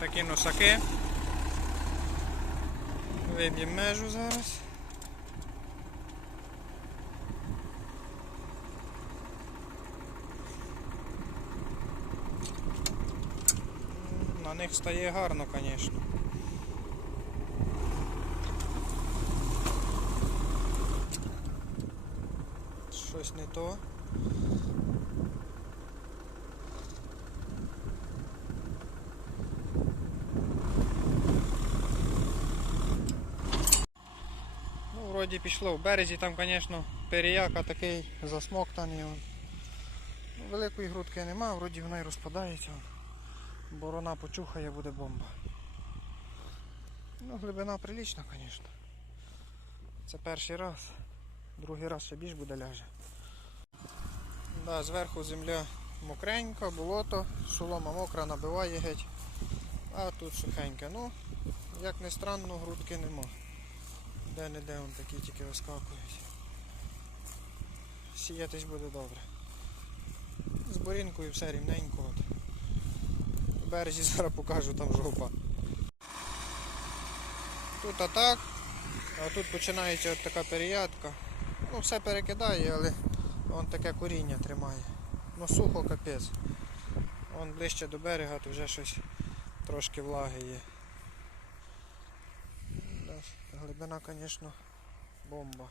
такі носаки. Виб'ємо межу зараз. На них стає гарно, звісно. Щось не то. Вроді пішло. В березі там, звісно, переяка такий засмоктаний. Ну, великої грудки нема, вроді вона і розпадається. Борона почухає, буде бомба. Ну, глибина прилічна, звісно. Це перший раз. Другий раз ще більш буде ляже. Да, зверху земля мокренька, болото, солома мокра набиває геть. А тут сухеньке. Ну, як не странно, грудки нема. Де-не-де вон такі тільки вискакують. Сіятись буде добре. З борінкою все рівненько. От. Березі зараз покажу там жопа. Тут атак, а тут починається от така переядка. Ну все перекидає, але вон таке коріння тримає. Ну сухо капець. Вон ближче до берега, то вже щось трошки влаги є. Да, Глибина, звісно, бомба.